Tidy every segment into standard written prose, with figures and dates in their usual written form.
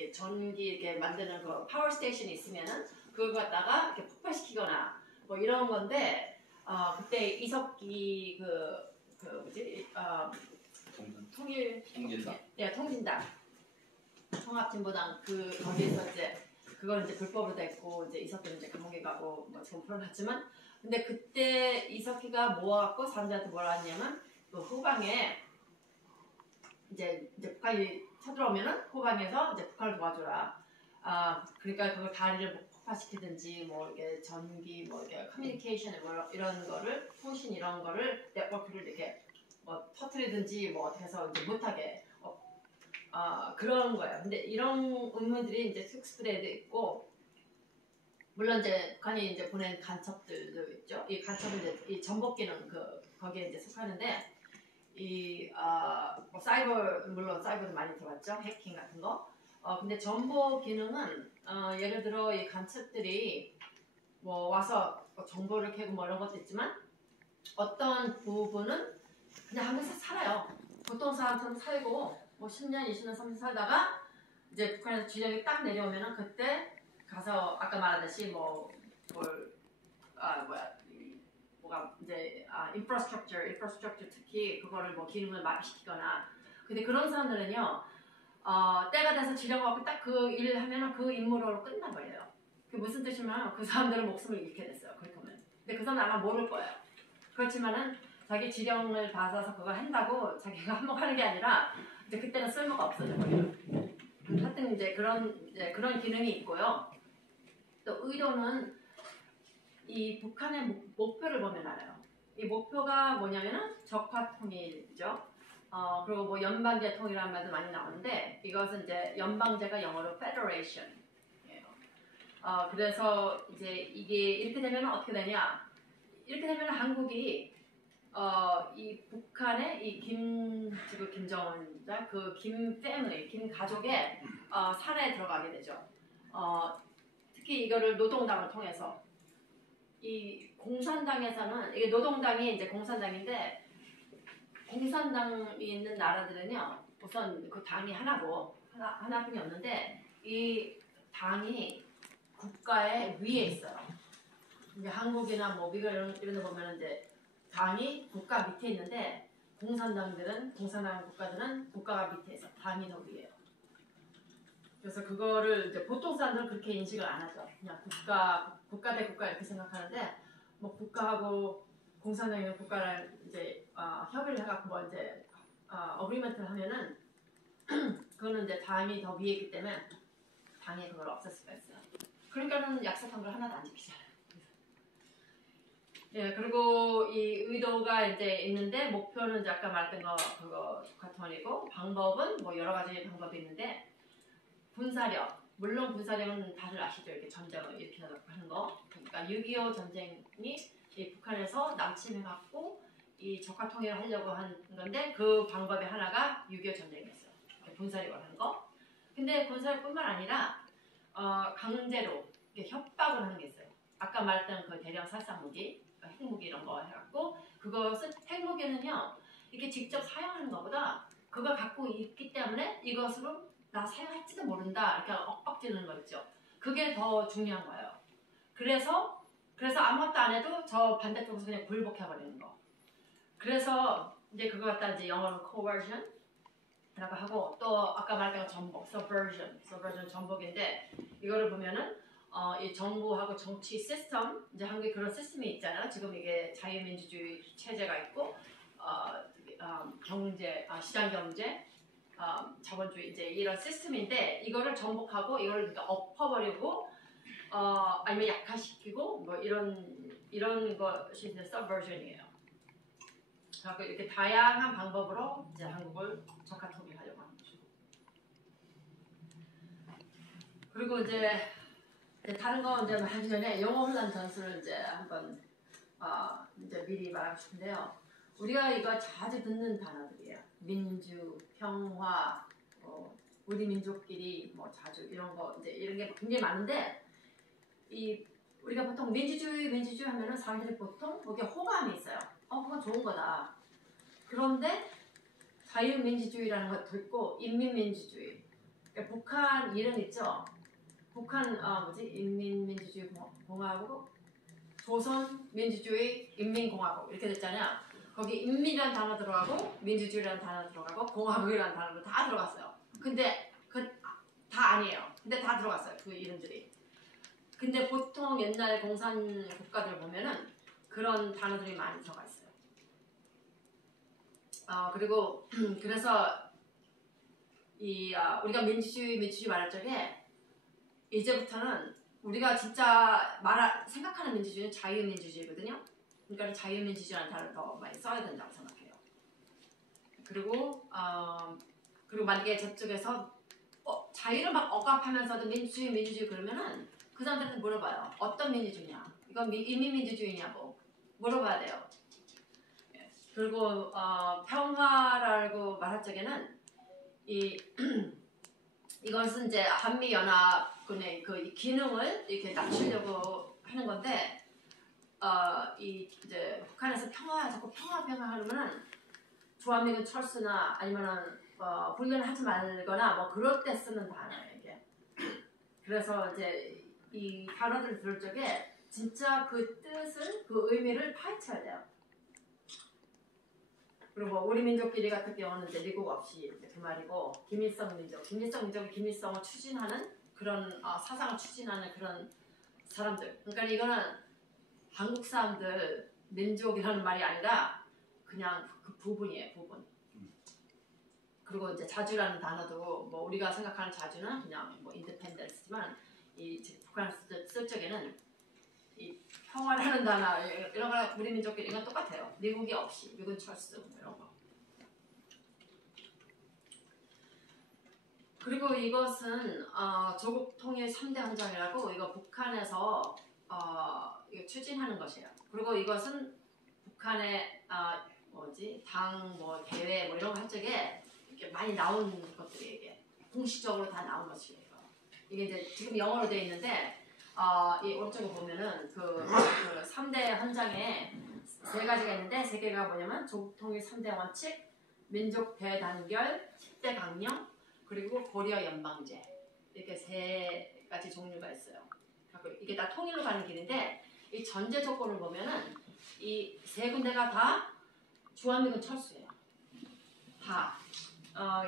이렇게 전기 이렇게 만드는 그 파워 스테이션이 있으면은 그걸 갖다가 이렇게 폭발시키거나 뭐 이런 건데 그때 이석기 그 뭐지 통진당. 네, 통진당 통합진보당 거기에서 이제 그걸 이제 불법으로 됐고 이제 이석기는 이제 감옥에 가고 뭐 지금 풀어놨지만 근데 그때 이석기가 모아갖고 사람들한테 뭐라 했냐면 그 후방에 이제 북한이 쳐들어오면은 후방에서 이제 북한을 도와줘라. 그러니까 그걸 다리를 폭파시키든지 뭐 이렇게 전기 뭐 이렇게 커뮤니케이션 뭐 이런 거를 통신 이런 거를 네트워크를 이렇게 뭐 터트리든지 뭐 어떻게 해서 이제 못하게 그런 거예요. 근데 이런 의문들이 이제 특수부대에도 있고 물론 이제 북한이 이제 보낸 간첩들도 있죠. 이 간첩은 이제 이 전복기는 거기에 이제 속하는데 뭐 사이버 물론 사이버도 많이 들어갔죠. 해킹 같은 거. 근데 정보 기능은 예를 들어 이 간첩들이 뭐 와서 정보를 캐고 뭐 이런 것도 있지만 어떤 부분은 그냥 한국에서 살아요. 보통 사람처럼 살고 뭐 10년, 20년, 30년 살다가 이제 북한에서 지령이 딱 내려오면은 그때 가서 아까 말하듯이 뭐가 이제 인프라스트럭처 특히 그거를 뭐 기능을 마비시키거나 근데 그런 사람들은요 때가 돼서 지령 갖고 딱 그 일을 하면은 그 임무로 끝나버려요. 그게 무슨 뜻이면 그 사람들은 목숨을 잃게 됐어요. 그렇게 하면. 근데 그 사람은 아마 모를 거예요. 그렇지만은 자기 지령을 받아서 그걸 한다고 자기가 한몫하는 게 아니라 이제 그때는 쓸모가 없어져 버려요. 하여튼 이제 그런 기능이 있고요. 또 의도는 이 북한의 목표를 보면 알아요. 이 목표가 뭐냐면은 적화통일이죠. 그리고 뭐 연방제 통일이라는 말도 많이 나오는데 이것은 이제 연방제가 영어로 federation이에요. 그래서 이제 이게 이렇게 되면 어떻게 되냐? 이렇게 되면 한국이 이 북한의 이 김정은 김 패밀리, 김 가족의 살에 들어가게 되죠. 특히 이거를 노동당을 통해서 이 공산당에서는 이게 노동당이 이제 공산당인데 공산당이 있는 나라들은요 우선 그 당이 하나뿐이 없는데 이 당이 국가의 위에 있어요. 이제 한국이나 뭐 미국 이런 데 보면 이제 당이 국가 밑에 있는데 공산당 국가들은 국가가 밑에 있어 당이 더 위에요. 그래서 그거를 이제 보통 사람들은 그렇게 인식을 안 하죠. 그냥 국가 대 국가 이렇게 생각하는데 뭐 국가하고 공산당이나 국가랑 이제 협의를 해갖고 뭐 이제 어그리먼트를 하면은 그거는 이제 당이 더 위에 있기 때문에 당이 그걸 없앨 수가 있어요. 그러니까는 약속한 걸 하나도 안 지키잖아요. 예, 그리고 이 의도가 이제 있는데 목표는 이제 아까 말했던 그거 같은이고 방법은 뭐 여러 가지 방법이 있는데 군사력 물론 군사력은 다들 아시죠? 이렇게 전쟁을 일으키려고 하는 거. 그러니까 6.25 전쟁이 이 북한에서 남침해갖고 이 적화통일을 하려고 한 건데 그 방법의 하나가 6.25 전쟁이었어요. 군사력을 하는 거. 근데 군사력뿐만 아니라 강제로 협박을 하는 게 있어요. 아까 말했던 그 대량 살상무기, 핵무기 이런 거 해갖고 그것은 핵무기는요 이렇게 직접 사용하는 것보다 그걸 갖고 있기 때문에 이것으로 나 사용할지도 모른다 이렇게 엇박지는 거 있죠. 그게 더 중요한 거예요. 그래서 아무것도 안 해도 저 반대쪽에서 그냥 굴복해버리는 거. 그래서 이제 그거 갖다 이제 영어로 coercion 라고 하고 또 아까 말했던 전복, subversion 전복인데 이거를 보면은 이 정부하고 정치 시스템 이제 한국에 그런 시스템이 있잖아요. 지금 이게 자유민주주의 체제가 있고 경제, 시장 경제, 자본주의 이제 이런 시스템인데 이거를 전복하고 이거를 그러니까 엎어버리고 아니면 약화시키고 뭐 이런 것이 이제 subversion이에요. 그래서 이렇게 다양한 방법으로 이제 한국을 적화통일하려고 하는 거죠. 그리고 이제 다른 거 이제 말하기 전에 영어 혼란 전술을 이제 한번 이제 미리 말하고 싶은데요. 우리가 이거 자주 듣는 단어들이에요. 민주, 평화, 우리 민족끼리 뭐 자주 이런 거 이제 이런 게 굉장히 많은데 우리가 보통 민주주의 하면은 사람들이 보통 거기에 호감이 있어요. 그건 좋은 거다. 그런데 자유민주주의라는 것도 있고 인민민주주의 그러니까 북한 이름 있죠? 북한 뭐지? 인민민주주의 공화국, 조선민주주의 인민공화국 이렇게 됐잖아요. 거기 인민이라는 단어 들어가고 민주주의라는 단어 들어가고 공화국이라는 단어도 다 들어갔어요. 근데 그 다 아니에요. 근데 다 들어갔어요. 그 이름들이. 근데 보통 옛날 공산 국가들 보면은 그런 단어들이 많이 들어가 있어요. 그리고 그래서 우리가 민주주의 말할 적에 이제부터는 우리가 진짜 생각하는 민주주의는 자유민주주의거든요. 그러니까 자유민주주의라는 단어를 더 많이 써야 된다고 생각해요. 그리고 만약에 저쪽에서 자유를 막 억압하면서도 민주주의 그러면은 그 사람들한테 물어봐요. 어떤 민주주의냐? 이건 인민민주주의냐고 물어봐야 돼요. 그리고 평화라고 말할 적에는 이것은 이제 한미연합군의 그 기능을 이렇게 낮추려고 하는 건데 이제 북한에서 자꾸 평화 하면은 주한미군 철수나 아니면은 훈련을 하지 말거나 뭐 그럴 때 쓰는 단어예요 이게. 그래서 이제 이 단어들을 들을 적에 진짜 그 뜻을 그 의미를 파헤쳐야 돼요. 그리고 우리 민족끼리 같은 경우는 이제 미국 없이 이제 그 말이고 김일성 민족이 김일성을 추진하는 그런 사상을 추진하는 그런 사람들. 그러니까 이거는 한국 사람들 민족이라는 말이 아니라 그냥 그 부분이에요, 부분. 그리고 이제 자주라는 단어도 뭐 우리가 생각하는 자주는 그냥 뭐 인디펜던스지만 이 북한에서 쓸 적에는 이 평화라는 단어 이런 거랑 우리 민족끼리 이건 똑같아요. 미국이 없이 미군 철수 이런 거. 그리고 이것은 조국 통일 3대 헌장이라고 이거 북한에서 이거 추진하는 것이에요. 그리고 이것은 북한의 당 뭐 대회 뭐 이런 거 할 적에 이렇게 많이 나온 것들이 이게 공식적으로 다 나온 것이에요. 이게 이제 지금 영어로 되어 있는데 이 오른쪽에 보면은 그 3대 헌장에 3가지가 있는데 3개가 뭐냐면 조국 통일 3대 원칙, 민족 대단결, 10대 강령, 그리고 고려 연방제 이렇게 3가지 종류가 있어요. 이게 다 통일로 가는 길인데 이 전제 조건을 보면은 이 3군데가 다 주한미군 철수예요. 다.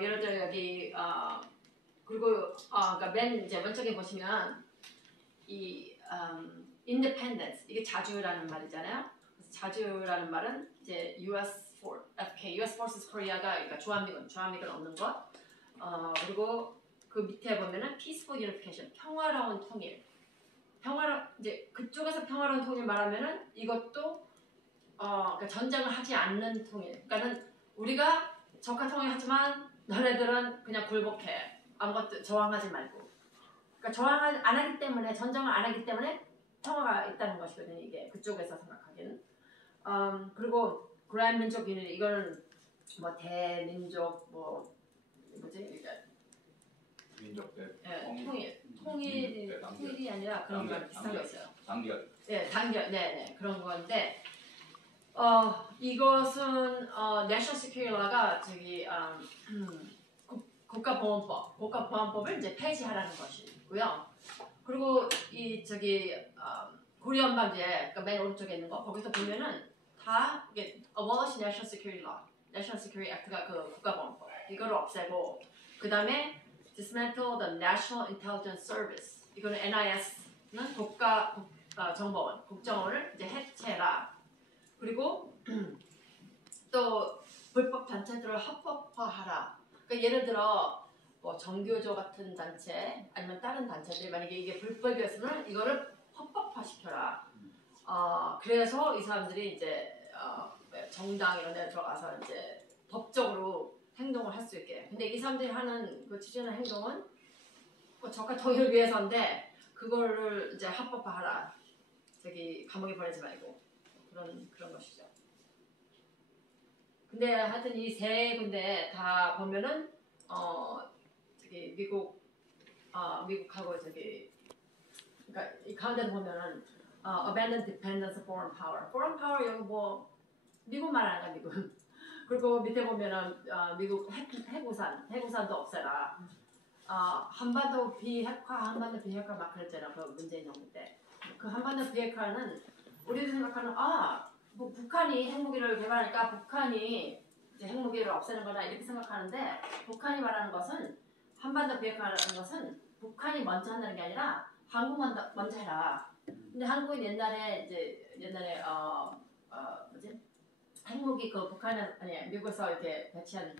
예를 들어 여기 그리고 그러니까 맨 이제 왼쪽에 보시면 이 independence 이게 자주라는 말이잖아요. 그래서 자주라는 말은 이제 US Forces Korea가 그러니까 주한미군 없는 것. 그리고 그 밑에 보면은 peaceful unification 평화로운 통일. 이제 그쪽에서 평화로운 통일 말하면은 이것도 그러니까 전쟁을 하지 않는 통일. 그러니까는 우리가 적화 통일하지만 너네들은 그냥 굴복해. 아무것도 저항하지 말고. 그러니까 저항을 안 하기 때문에 전쟁을 안 하기 때문에 평화가 있다는 것이거든요. 이게 그쪽에서 생각하기는. 그리고 그라인 민족 균일 이거는 뭐 대민족 뭐 뭐지? 민족 대 통일이 아니라 그런 거 비슷한 거 있어요. 단결. 네, 단결. 네, 그런 건데 이것은 National Security Law가 저기 국가보안법을 이제 폐지하라는 것이고요. 그리고 이 저기 고려 연방제, 그러니까 맨 오른쪽에 있는 거 거기서 보면은 다 이게 abolish National Security Law, National Security Act가 그 국가보안법 이거를 없애고 그 다음에 dismantle the National Intelligence Service 이거는 NIS는 정보원, 국정원을 이제 해체라. 그리고 또 불법 단체들을 합법화하라. 그러니까 예를 들어 뭐 정교조 같은 단체 아니면 다른 단체들이 만약에 이게 불법이었으면 이거를 합법화시켜라. 그래서 이 사람들이 이제 정당 이런 데 들어가서 이제 법적으로 행동을 할 수 있게. 근데 이 사람들이 하는 그 추진하는 행동은 뭐 적과 통일을 위해서인데 그거를 이제 합법화하라. 저기 감옥에 보내지 말고 그런 것이죠. 근데 하여튼 이 3군데 다 보면은 저기 미국하고 저기 그러니까 이 가운데 보면은 abandon dependence of foreign power 여기 뭐 미국 말하는 거야 미국. 그리고 밑에 보면은 미국 핵우산도 없애라. 한반도 비핵화 막 그랬잖아. 그 문재인 정부 때. 그 한반도 비핵화는 우리도 생각하는 뭐 북한이 핵무기를 개발하니까 북한이 이제 핵무기를 없애는 거다 이렇게 생각하는데 북한이 말하는 것은 한반도 비핵화라는 것은 북한이 먼저 한다는 게 아니라 한국 먼저 해라. 근데 한국은 옛날에 뭐지? 핵무기 그 북한은 아니 미국에서 이렇게 배치한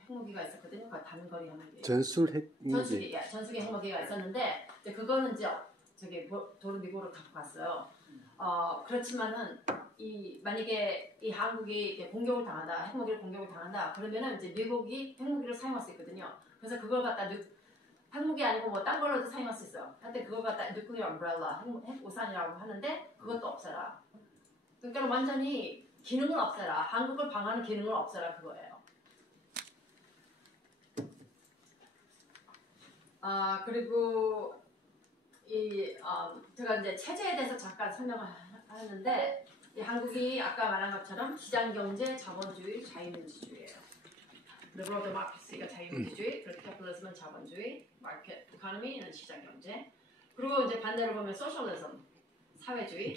핵무기가 있었거든요. 그 단거리 핵무기. 전술 핵무기. 전술기 핵무기가 있었는데 이제 그거는 이제 저기 도로 미국으로 갖고 갔어요. 그렇지만은 만약에 이 한국이 이렇게 공격을 당한다, 핵무기를 공격을 당한다, 그러면은 이제 미국이 핵무기를 사용할 수 있거든요. 그래서 그걸 갖다 핵무기 아니고 뭐 딴 걸로도 사용할 수 있어요. 근데 그걸 갖다 nuclear umbrella, 핵 우산이라고 하는데 그것도 없애라. 그러니까 완전히 기능을 없애라. 한국을 방어하는 기능을 없애라 그거예요. 그리고 제가 이제 체제에 대해서 잠깐 설명을 하는데 이 한국이 아까 말한 것처럼 시장경제, 자본주의, 자유민주주의예요. liberal democracy가 자유민주주의, 그리고 capitalism은 자본주의, market economy는 시장경제. 그리고 이제 반대로 보면 socialism, 사회주의.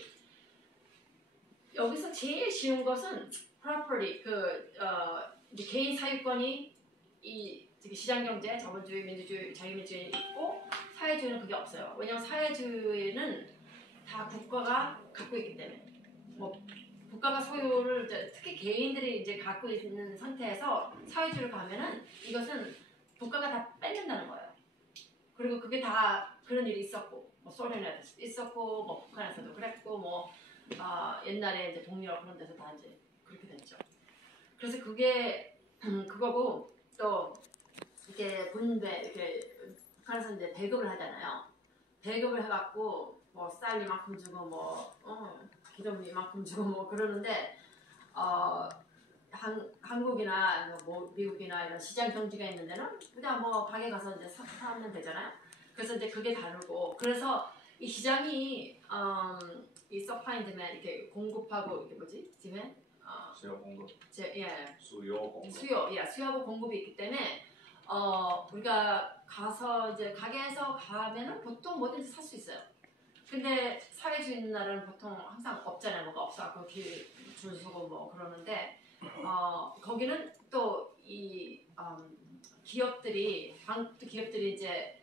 여기서 제일 쉬운 것은 property, 이제 개인 사유권이 시장경제, 자본주의, 민주주의, 자유민주주의 있고 사회주의는 그게 없어요. 왜냐하면 사회주의는 다 국가가 갖고 있기 때문에 뭐 국가가 소유를 특히 개인들이 이제 갖고 있는 상태에서 사회주의를 가면은 이것은 국가가 다 뺏는다는 거예요. 그리고 그게 다 그런 일이 있었고 뭐 소련에도 있었고 뭐 북한에서도 그랬고 뭐 옛날에 이제 동유럽 그런 데서 다 이제 그렇게 됐죠. 그래서 그게 그거고 또 이렇게 분배 이렇게 북한에서 이제 배급을 하잖아요. 배급을 해갖고 뭐 쌀 이만큼 주고 뭐 기름 이만큼 주고 뭐 그러는데 한국이나 뭐 미국이나 이런 시장 경제가 있는 데는 그냥 뭐 가게 가서 이제 사면 되잖아요. 그래서 이제 그게 다르고 그래서 이 시장이 이 서플라이 디맨드 이렇게 공급하고 이게 뭐지 지금 수요 공급. 수요 공급. 수요하고 공급이 있기 때문에 우리가 가서 이제 가게에서 가면은 보통 뭐든지 살 수 있어요. 근데 사회주의 있는 나라는 보통 항상 없잖아요. 뭐가 없어갖고 줄 서고 뭐 그러는데 거기는 또 이 기업들이 한국도 기업들이 이제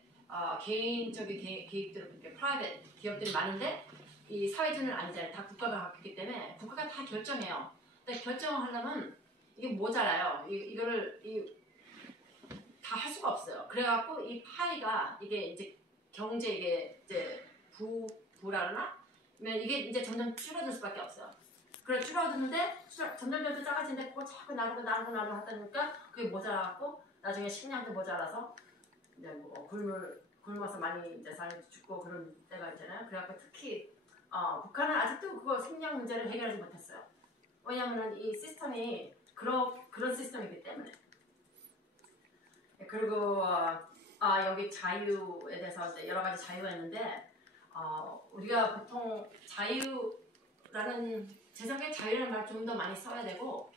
개인적인 기업들 이렇게 프라이빗 기업들이 많은데 이 사회주의는 아니잖아요. 다 국가가 갖고 있기 때문에 국가가 다 결정해요. 근데 결정하려면 이게 모자라요. 이거를 다 할 수가 없어요. 그래갖고 이 파이가 이게 이제 경제 이게 이제 부라 그러나? 이게 이제 점점 줄어들 수밖에 없어요. 그래 줄어드는데 점점 작아지는데 그거 자꾸 나누고 하다 보니까 그게 모자라갖고 나중에 식량도 모자라서 이제 뭐 굶어서 많이 이제 사람이 죽고 그런 때가 있잖아요. 그래갖고 특히 북한은 아직도 그거 식량 문제를 해결하지 못했어요. 왜냐하면 이 시스템이 그런 시스템이기 때문에. 그리고 여기 자유에 대해서 이제 여러 가지 자유가 있는데 우리가 보통 자유라는 제 생각에 자유라는 말 좀 더 많이 써야 되고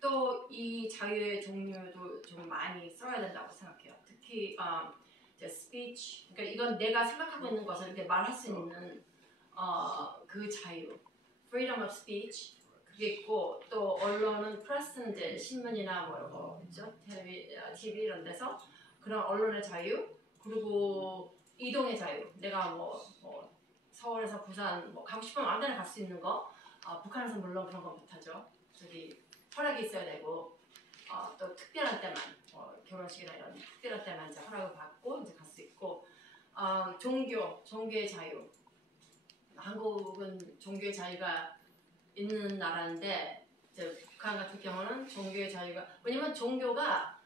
또 이 자유의 종류도 좀 많이 써야 된다고 생각해요. 특히 이제 speech, 그러니까 이건 내가 생각하고 있는 것을 이렇게 말할 수 있는 그 자유, freedom of speech 그게 있고 또 언론은 프레스는 이제 신문이나 뭐 이런 거 있죠, TV 이런 데서 그런 언론의 자유 그리고 이동의 자유. 내가 뭐 서울에서 부산 뭐 가고 싶으면 아무 데나 갈 수 있는 거. 북한에서 물론 그런 거 못하죠. 저기 허락이 있어야 되고 또 특별한 때만 결혼식이나 이런 특별한 때만 이제 허락을 받고 이제 갈 수 있고 종교의 자유. 한국은 종교의 자유가 있는 나라인데 이제 북한 같은 경우는 종교의 자유가 왜냐면 종교가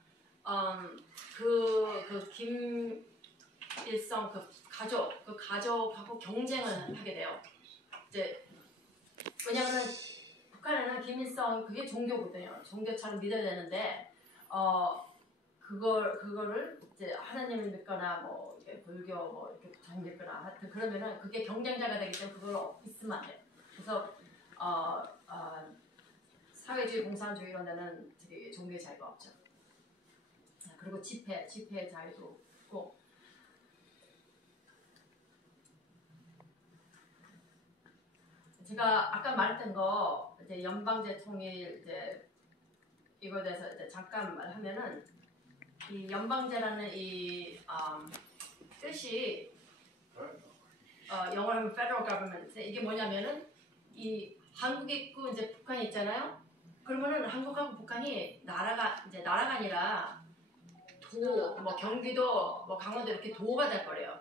그 김일성 그 가족하고 경쟁을 하게 돼요. 이제 왜냐면은 북한에는 김일성 그게 종교거든요. 종교처럼 믿어야 되는데 그거를 이제 하나님을 믿거나 뭐 이렇게 불교 뭐 이렇게 부처님 믿거나 하여튼 그러면은 그게 경쟁자가 되기 때문에 그걸 믿으면 안 돼요. 그래서 사회주의, 공산주의 이런 데는 되게 종교의 자유가 없죠. 그리고 집회 자유도 있고. 제가 아까 말했던 거 이제 연방제 통일 이제 이거에 대해서 이제 잠깐 말하면은 이 연방제라는 이 뜻이 영어로 하면 federal government. 이게 뭐냐면은 이 한국이 있고 이제 북한이 있잖아요. 그러면은 한국하고 북한이 나라가 아니라 도, 뭐 경기도, 뭐 강원도 이렇게 도가 될 거래요.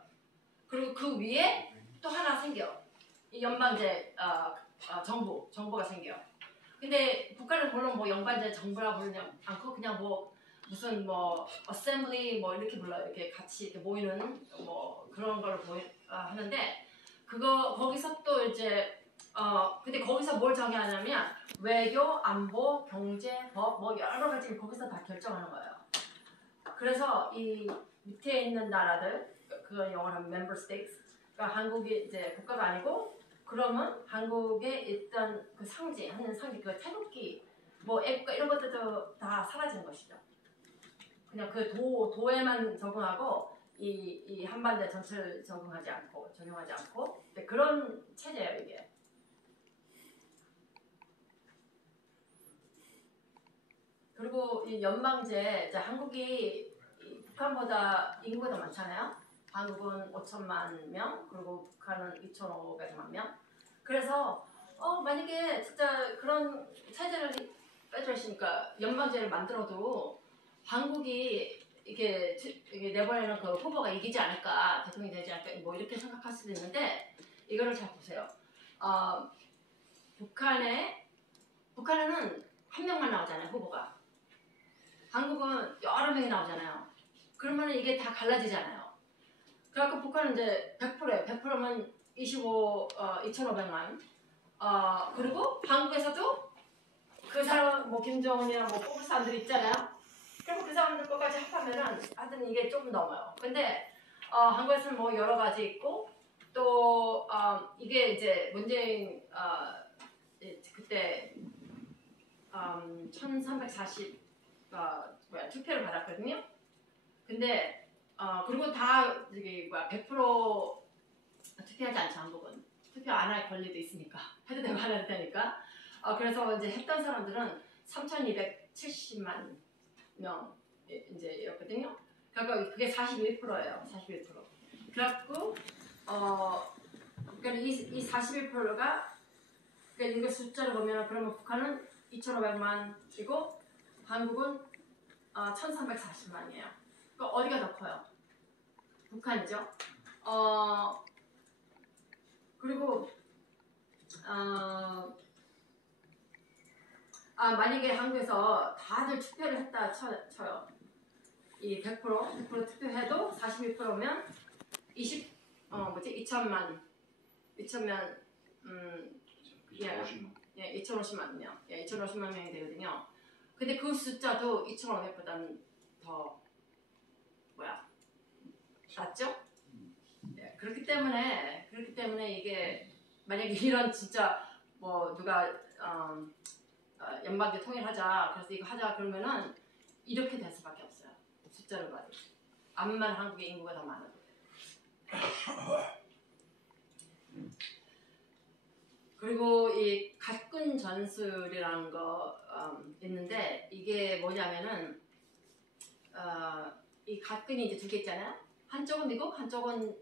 그리고 그 위에 또 하나 생겨. 이 연방제 정부가 생겨. 근데 북한은 물론 뭐 연방제 정부라 부르지 않고 그냥 뭐 무슨 뭐 assembly 뭐 이렇게 불러요. 이렇게 같이 이렇게 모이는 뭐 그런 걸 하는데 거기서 또 이제 근데 거기서 뭘 정하냐면 외교, 안보, 경제, 법 뭐 여러 가지 거기서 다 결정하는 거예요. 그래서 이 밑에 있는 나라들 그걸 영어로 하면 member states. 그러니까 한국이 이제 국가가 아니고 그러면 한국에 있던 그 상징, 그 태극기, 뭐 애국가 이런 것들도 다 사라지는 것이죠. 그냥 그 도에만 적응하고 이 한반도 전체를 적용하지 않고 그런 체제예요 이게. 그리고 이 연방제 이제 한국이 북한보다 인구가 더 많잖아요. 한국은 5천만 명, 그리고 북한은 2,500만 명. 그래서 만약에 진짜 그런 체제를 빼주시니까 연방제를 만들어도 한국이 이게 내보내는 그 후보가 이기지 않을까, 대통령이 되지 않을까, 뭐 이렇게 생각할 수도 있는데 이거를 잘 보세요. 북한에는 한 명만 나오잖아요, 후보가. 한국은 여러 명이 나오잖아요. 그러면 이게 다 갈라지잖아요. 그래갖고 북한은 이제 100%예요. 100%면 2,500만. 그리고 한국에서도 그 사람, 뭐 김정은이나 뭐 뽑을 사람들이 있잖아요. 그리고 그 사람들 것까지 합하면은 하여튼 이게 좀 넘어요. 근데 한국에서는 뭐 여러 가지 있고 또 이게 이제 문재인 그때 1340 투표를 받았거든요. 근데 그리고 다 이게 100% 투표하지 않죠. 한국은 투표 안 할 권리도 있으니까 해도 되고 안 해도 되니까. 그래서 이제 했던 사람들은 3,270만 명 이제였거든요. 그러니까 그게 41%예요. 41%. 그래갖고 그러니까 이 41%가 그러니까 이거 숫자를 보면 그러면 북한은 2,500만이고 한국은 1,340만이에요. 그러니까 어디가 더 커요? 북한이죠. 그리고 만약에 한국에서 다들 투표를 했다 쳐요. 이 100% 투표해도 41%면 2,000만 예, 2,050만 명. 예, 2,050만 명이 되거든요. 근데 그 숫자도 2,500보다는 더 낮죠? 예, 그렇기 때문에 이게 만약에 이런 진짜 뭐 누가 연방제 통일하자 그래서 이거 하자 그러면은 이렇게 될 수밖에 없어요. 숫자를 봐도. 암만 한국의 인구가 더 많아도. 그리고 이 각군 전술이라는 거 있는데 이게 뭐냐면은 이 각군이 이제 두 개 있잖아요. 한쪽은 미국, 한쪽은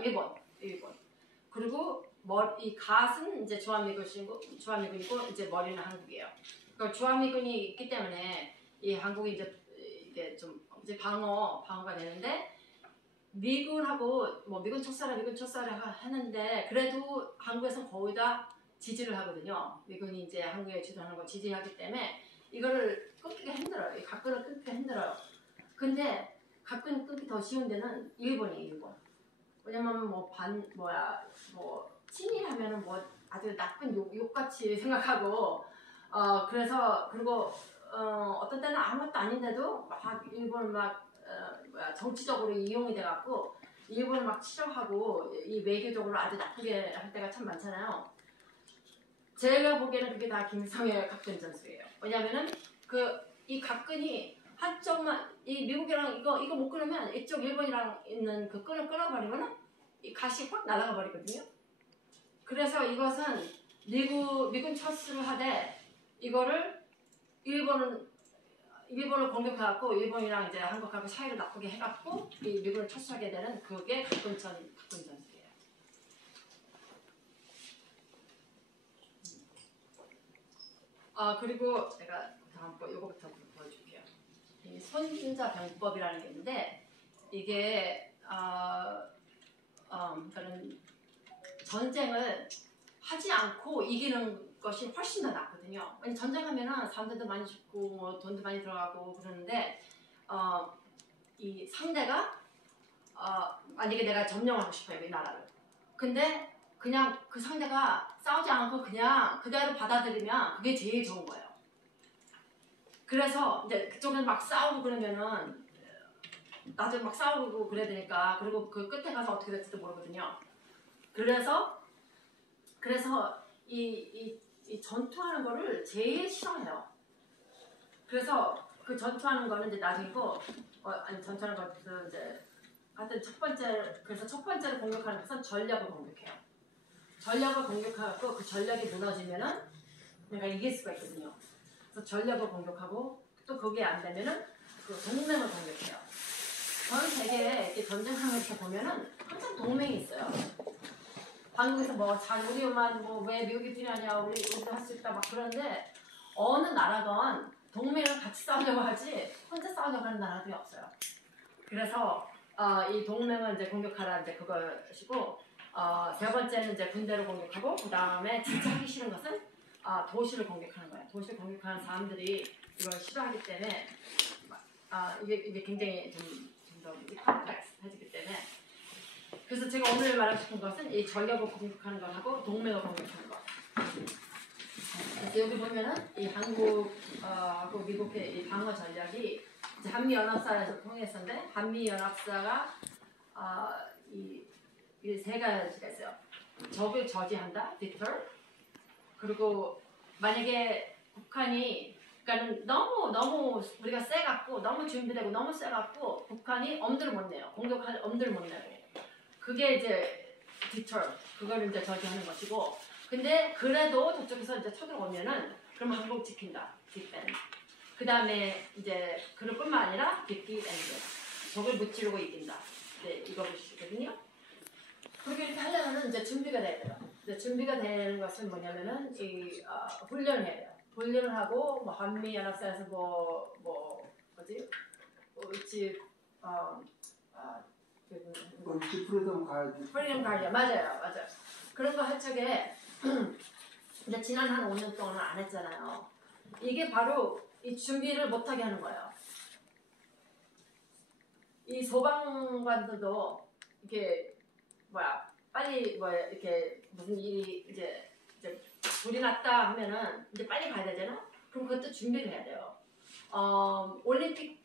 일본. 그리고 이 갓은 이제 주한미군이고 이제 머리는 한국이에요. 그러니까 주한미군이 있기 때문에 이 한국이 이게 좀 이제 방어가 되는데. 미군하고 뭐 미군 철사를 하는데 그래도 한국에서 거의 다 지지를 하거든요. 미군이 이제 한국에 주도하는 거 지지하기 때문에 이거를 끊기가 힘들어요. 이 각군을 끊기가 힘들어요. 근데 각군 끊기 더 쉬운 데는 일본이에요. 일본. 왜냐면 뭐 친일하면은 뭐 아주 나쁜 욕같이 생각하고 그래서 그리고 어떤 때는 아무것도 아닌데도 막 일본 정치적으로 이용이 돼갖고 일본을 막 치료하고 이 외교적으로 아주 나쁘게 할 때가 참 많잖아요. 제가 보기에는 그게 다 김성애 각군 전술이에요. 왜냐면은 이 각군이 한쪽만 이 미국이랑 이거 못 끊으면 이쪽 일본이랑 있는 그 끈을 끊어버리면 이 갓이 확 날아가 버리거든요. 그래서 이것은 미군 철수를 하되 이거를 일본을 공격해갖고 일본이랑 이제 한국하고 사이를 나쁘게 해갖고 이 미군을 철수하게 되는 그게 각군 전술이에요. 그리고 제가 다음 거 이거부터 보여줄게요. 이 손진자 병법이라는 게 있는데 이게 그러니까는 전쟁을 하지 않고 이기는 것이 훨씬 더 낫거든요. 왜냐면 전쟁하면은 사람들도 많이 죽고 뭐 돈도 많이 들어가고 그러는데 이 상대가 만약에 내가 점령하고 싶어요 이 나라를. 근데 그냥 그 상대가 싸우지 않고 그냥 그대로 받아들이면 그게 제일 좋은 거예요. 그래서 이제 그쪽은 막 싸우고 그러면은 나중에 막 싸우고 그래야 되니까 그리고 그 끝에 가서 어떻게 될지도 모르거든요. 그래서 이 전투하는 거를 제일 싫어해요. 그래서 그 전투하는 거는 이제 나중이고 아니 전투하는 것도 이제 하여튼 그래서 첫 번째로 공격하는 것은 전략을 공격해요. 전략을 공격하고 그 전략이 무너지면은 내가 이길 수가 있거든요. 그래서 전략을 공격하고 또 그게 안 되면은 그 동맹을 공격해요. 전 세계에 이렇게 전쟁하면서 보면은 항상 동맹이 있어요. 한국에서 뭐 우리만 뭐 왜 미국이 필요하냐 우리도 할 수 있다 막 그러는데 어느 나라건 동맹을 같이 싸우려고 하지 혼자 싸우려고 하는 나라들이 없어요. 그래서 이 동맹을 이제 공격하라 이제 그것이고 세 번째는 이제 군대를 공격하고 그 다음에 진짜 하기 싫은 것은 도시를 공격하는 거예요. 도시를 공격하는 사람들이 이걸 싫어하기 때문에 이게 굉장히 좀 더 컴플렉스해지기 때문에 그래서 제가 오늘 말하고 싶은 것은 이 전략을 공격하는 것하고 동맹을 공격하는 것. 그래서 여기 보면은 이 한국하고 미국의 이 방어 전략이 이제 한미 연합사에서 통했었는데 한미 연합사가 이 세 가지가 있어요. 적을 저지한다, deter. 그리고 만약에 북한이 그러니까는 너무 우리가 세갖고 너무 준비되고 너무 세갖고 북한이 엄두를 못 내요. 공격할 엄두를 못 내고 그게 이제 deter 그걸 이제 저지하는 것이고 근데 그래도 저쪽에서 이제 쳐들어오면은 그럼 한국 지킨다, defend. 그 다음에 이제 그뿐만 아니라 defeat and 적을 무찌르고 이긴다. 네, 이것이거든요. 그렇게 이렇게 하려면은 이제 준비가 돼야 돼요. 이제 준비가 되는 것은 뭐냐면은 훈련을 해야 돼요. 훈련을 하고 뭐 한미 연합사에서 뭐지 프리덤 가야지. 프리덤 가이드 맞아요. 그런 거 할 적에 이제 지난 한 5년 동안은 안 했잖아요. 이게 바로 이 준비를 못하게 하는 거예요. 이 소방관들도 이게 빨리 이렇게 무슨 일이 이제 불이 났다 하면은 이제 빨리 가야 되잖아. 그럼 그것도 준비를 해야 돼요. 올림픽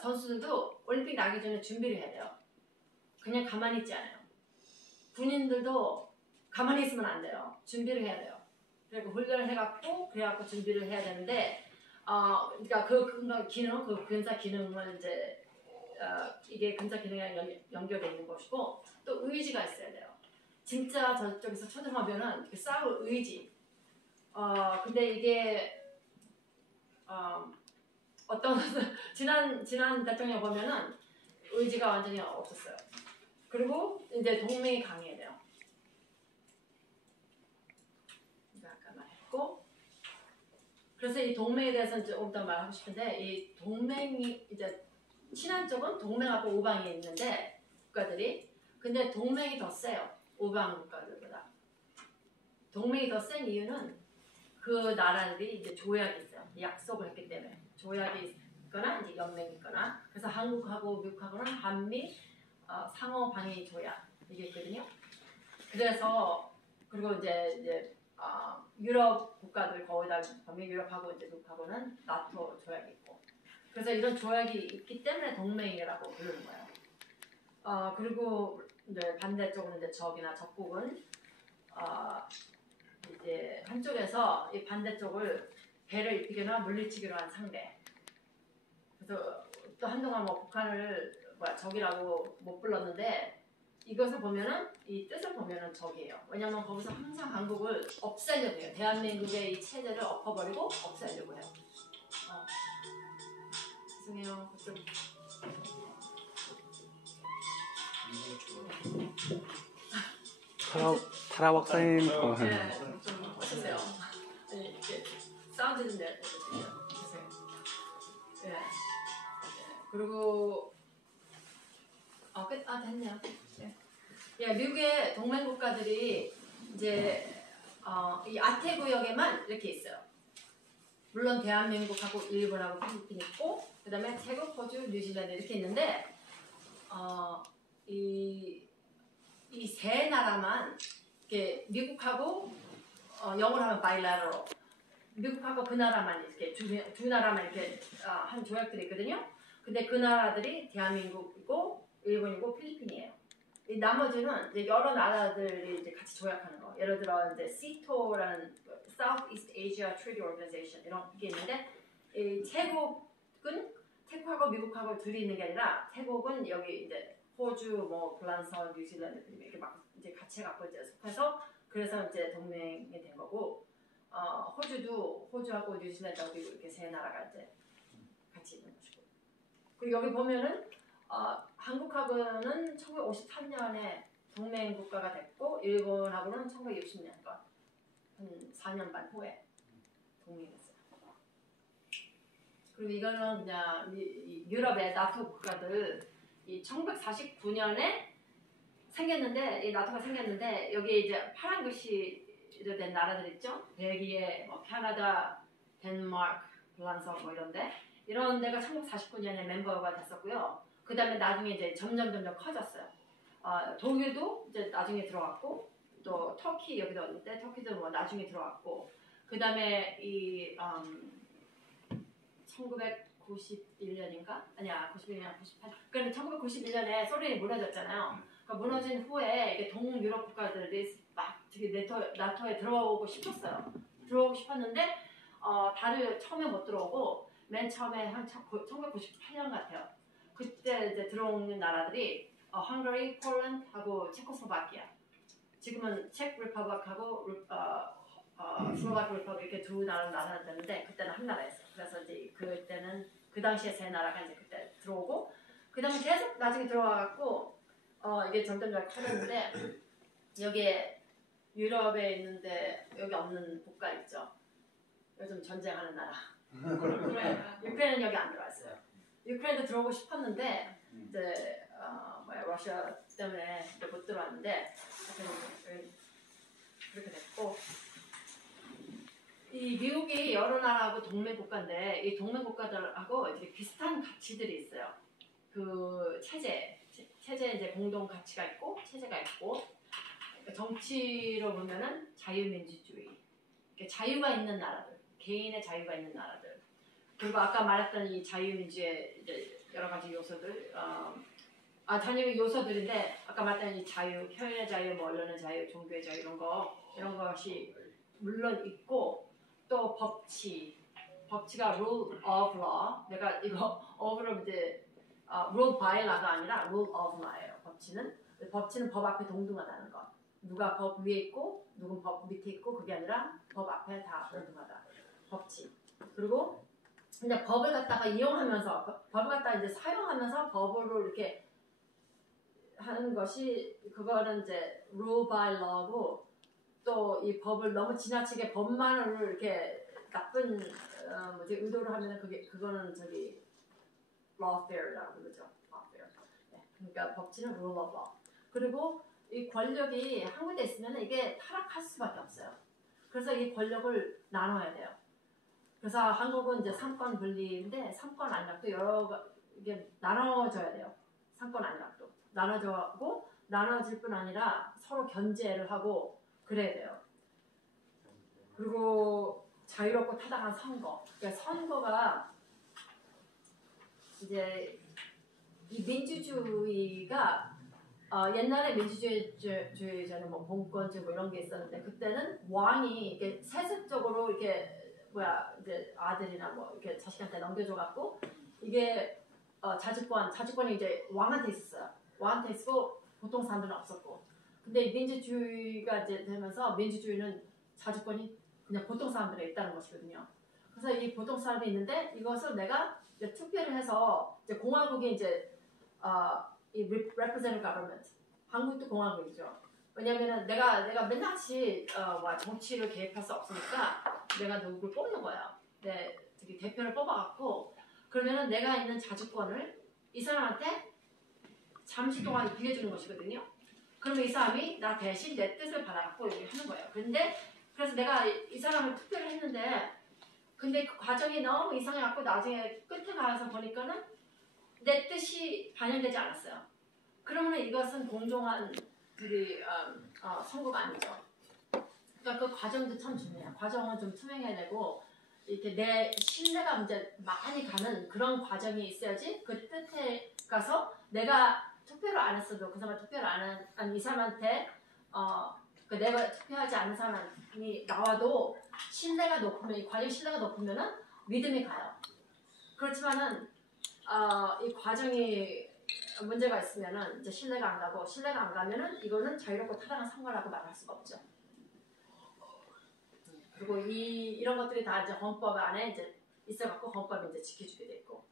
선수들도 올림픽 나기 전에 준비를 해야 돼요. 그냥 가만히 있지 않아요. 군인들도 가만히 있으면 안 돼요. 준비를 해야 돼요. 그리고 훈련을 해갖고 그래갖고 준비를 해야 되는데 그러니까 그 기능, 그 근사 기능을 이제 이게 근사 기능이랑 연결되어 있는 것이고 또 의지가 있어야 돼요. 진짜 저쪽에서 쳐들어가면은 싸울 의지. 근데 이게 어떤 지난 대통령 보면은 의지가 완전히 없었어요. 그리고 이제 동맹이 강해야 돼요. 아까 말했고. 그래서 이 동맹에 대해서 조금 더 말하고 싶은데 이 동맹이 이제 친한 쪽은 동맹하고 우방이 있는데 국가들이 근데 동맹이 더 세요. 우방 국가들보다. 동맹이 더 센 이유는 그 나라들이 이제 조약이 있어요. 약속을 했기 때문에 조약이 있거나 이제 연맹이 있거나 그래서 한국하고 미국하고는 한미 상호 방위 조약 이게 있거든요. 그래서 그리고 이제 유럽 국가들 거의 다 보면 유럽하고 이제 미국하고는 나토 조약이 있고 그래서 이런 조약이 있기 때문에 동맹이라고 부르는 거예요. 그리고 이제 반대쪽으로 이제 적이나 적국은 이제 한쪽에서 이 반대쪽을 배를 입히거나 물리치기로 한 상대. 그래서 또 한동안 뭐 북한을 적이라고 못 불렀는데 이것을 보면은 이 뜻을 보면은 적이에요. 왜냐면 거기서 항상 한국을 없애려고 해요. 대한민국의 이 체제를 엎어버리고 없애려고 해요. 죄송해요. 좀 타라 박사님. 네, 좀 해주세요. 아니 이렇게 사운드 좀 내주세요. 네. 네. 그리고 됐네요. 네. 예, 미국의 동맹 국가들이 이제 이 아태 구역에만 이렇게 있어요. 물론 대한민국하고 일본하고 필리핀 있고, 그다음에 태국, 호주, 뉴질랜드 이렇게 있는데 이 세 나라만 이렇게 미국하고 영어로 하면 바이라로 미국하고 그 나라만 이렇게 두 나라만 이렇게 한 조약들이 있거든요. 근데 그 나라들이 대한민국이고 일본이고 필리핀이에요. 이 나머지는 이제 여러 나라들이 이제 같이 조약하는 거. 예를 들어 이제 시토라는 Southeast Asia Treaty Organization 이런 게 있는데 이 태국하고 미국하고 둘이 있는 게 아니라 태국은 여기 이제 호주, 뭐 불란서, 뉴질랜드 이렇게 막 이제 같이 갖고 이제 속해서 그래서 이제 동맹이 된 거고 호주도 호주하고 뉴질랜드하고 미국 이렇게 세 나라가 이제 같이 있는 것이고. 그리고 여기 보면은 한국하고는 1953년에 동맹 국가가 됐고 일본하고는 1960년 한 4년 반 후에 동맹했어요. 그리고 이거는 그냥 유럽의 나토 국가들 이 1949년에 생겼는데 이 나토가 생겼는데 여기 이제 파란 글씨로 된 나라들 있죠? 벨기에, 뭐 캐나다, 덴마크, 불란서 뭐 이런데 이런 데가 1949년에 멤버가 됐었고요. 그 다음에 나중에 이제 점점 커졌어요. 독일도 이제 나중에 들어갔고 또 터키 여기도 왔는데 터키도 뭐 나중에 들어갔고 그 다음에 이 1991년인가? 아니야 91년 98. 그러니까 1991년에 소련이 무너졌잖아요. 그러니까 무너진 후에 이게 동유럽 국가들이 막 되게 나토에 들어오고 싶었어요. 들어오고 싶었는데 다들 처음에 못 들어오고 맨 처음에 한 1998년 같아요. 그때 이제 들어오는 나라들이 헝가리, 폴란드하고 체코슬로바키아. 지금은 체크 리퍼블릭하고 슬로바키 리퍼블릭 이렇게 두 나라가 됐는데 그때는 한 나라였어요. 그래서 이제 그때는 그 당시에 세 나라가 이제 그때 들어오고 그다음에 계속 나중에 들어와갖고 이게 점점 커졌는데 여기에 유럽에 있는데 여기 없는 국가 있죠. 요즘 전쟁하는 나라. 유크레인은 여기 안 들어왔어요. 유크레인도 들어오고 싶었는데 이제 러시아 때문에 못 들어왔는데 그렇게 됐고 이 미국이 여러 나라하고 동맹 국가인데 이 동맹 국가들하고 이제 비슷한 가치들이 있어요. 그 체제에 이제 공동 가치가 있고 체제가 있고 그러니까 정치로 보면은 자유민주주의, 그러니까 자유가 있는 나라들, 개인의 자유가 있는 나라들. 그리고 아까 말했던 이 자유민주의 이제 여러 가지 요소들, 자유 요소들인데 아까 말했던 이 자유, 표현의 자유, 뭐 언론의 자유, 종교의 자유 이런 것이 물론 있고 또 법치가 rule of law. 내가 이거 of로 이제 rule by law가 아니라 rule of law예요. 법치는 법 앞에 동등하다는 거. 누가 법 위에 있고 누군 법 밑에 있고 그게 아니라 법 앞에 다 동등하다. 법치. 그리고 근데 법을 갖다가 이용하면서 법을 갖다가 이제 사용하면서 법으로 이렇게 하는 것이 그거는 이제 rule by law고 또 이 법을 너무 지나치게 법만으로 이렇게 나쁜 의도로 하면은 그거는 저기 lawfare라고 그러죠. lawfare. 네, 그러니까 법치는 rule of law. 그리고 이 권력이 한 군데 있으면 이게 타락할 수밖에 없어요. 그래서 이 권력을 나눠야 돼요. 그래서 한국은 이제 삼권 분리인데 삼권 안락도 이게 나눠져야 돼요. 삼권 안락도 나눠져고 나눠질 뿐 아니라 서로 견제를 하고 그래야 돼요. 그리고 자유롭고 타당한 선거. 그러니까 선거가 이제 이 민주주의가 옛날에 민주주의자는 뭐 봉건제 뭐 이런 게 있었는데 그때는 왕이 이렇게 세습적으로 이렇게 이제 아들이나 뭐 이렇게 자식한테 넘겨줘 갖고 이게 자주권이 이제 왕한테 있었어요. 왕한테 있고 보통 사람들은 없었고. 근데 민주주의가 이제 되면서 민주주의는 자주권이 그냥 보통 사람들에 있다는 것이거든요. 그래서 이 보통 사람이 있는데 이것을 내가 이제 투표를 해서 이제 공화국이 이제 이 representative government, 한국도 공화국이죠. 왜냐면은 내가 맨날같이 정치를 개입할 수 없으니까 내가 누구를 뽑는 거예요. 내 대표를 뽑아갖고 그러면은 내가 있는 자주권을 이 사람한테 잠시 동안 빌려주는 것이거든요. 그러면 이 사람이 나 대신 내 뜻을 받아갖고 이렇게 하는 거예요. 그래서 내가 이 사람을 투표를 했는데 근데 그 과정이 너무 이상해갖고 나중에 끝에 가서 보니까는 내 뜻이 반영되지 않았어요. 그러면 이것은 공정한 선거가 아니죠. 그러니까 그 과정도 참 중요해요. 과정은 좀 투명해야 되고 이렇게 내 신뢰가 이제 많이 가는 그런 과정이 있어야지 그 뜻에 가서 내가 투표를 안 했어도 그 사람 투표를 안 한 이 사람한테 내가 투표하지 않은 사람이 나와도 신뢰가 높으면 이 과정 신뢰가 높으면은 믿음이 가요. 그렇지만은 이 과정이 문제가 있으면은 이제 신뢰가 안 가고 신뢰가 안 가면은 이거는 자유롭고 타당한 선거라고 말할 수가 없죠. 그리고 이런 것들이 다 이제 헌법 안에 이제 있어갖고 헌법이 이제 지켜주게 됐고.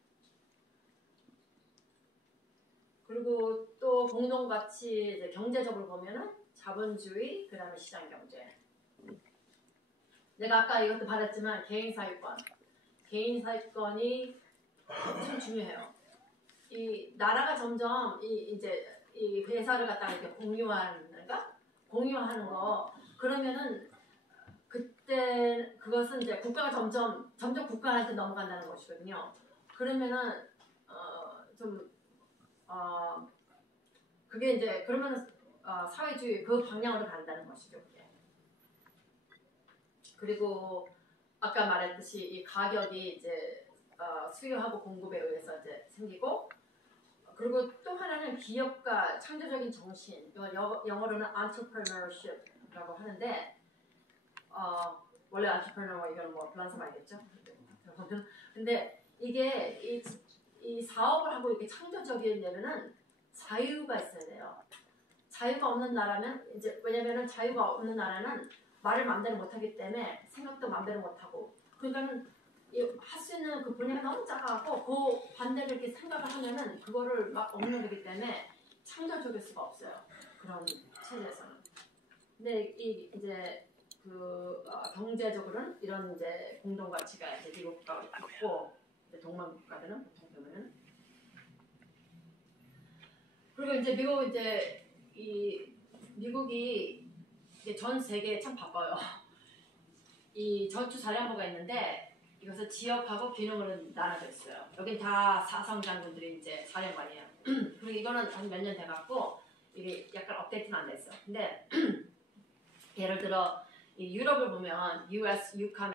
그리고 또 공동가치 이제 경제적으로 보면은 자본주의 그다음에 시장 경제. 내가 아까 이것도 말했지만 개인 사유권이 참 중요해요. 이 나라가 점점 이제 이 회사를 갖다가 이렇게 공유하는 거 그러면은 그때 그것은 이제 국가가 점점 국가한테 넘어간다는 것이거든요. 그러면은 그게 이제 그러면은 사회주의 그 방향으로 간다는 것이죠. 그게. 그리고 아까 말했듯이 이 가격이 이제 수요하고 공급에 의해서 이제 생기고 그리고 또 하나는 기업가 창조적인 정신 이건 영어로는 entrepreneurship라고 하는데 원래 entrepreneur 이건 뭐 불란서 말겠죠. 근데 이게 이 사업을 하고 이렇게 창조적이려면은 자유가 있어야 돼요. 자유가 없는 나라는 이제 왜냐면은 자유가 없는 나라는 말을 마음대로 못하기 때문에 생각도 마음대로 못하고 그러니까는 할 수 있는 그 분야가 너무 작아갖고 그 반대로 이렇게 생각을 하면은 그거를 막 없는 거기 때문에 창조적일 수가 없어요. 그런 체제에서는. 근데 이제 경제적으로는 이런 이제 공동 가치가 이제 미국 국가가 있고 동맹 국가들은 보통 보면은 그리고 이제 미국이 이제 전 세계에 참 바빠요. 이 전투사령부가 있는데 이것을 지역하고 기능으로 나눠져 있어요. 여긴 다 사성 장군들이 이제 사령관이에요. 그리고 이거는 한 몇 년 돼갖고 이게 약간 업데이트는 안 됐어. 근데 예를 들어 이 유럽을 보면 US, UK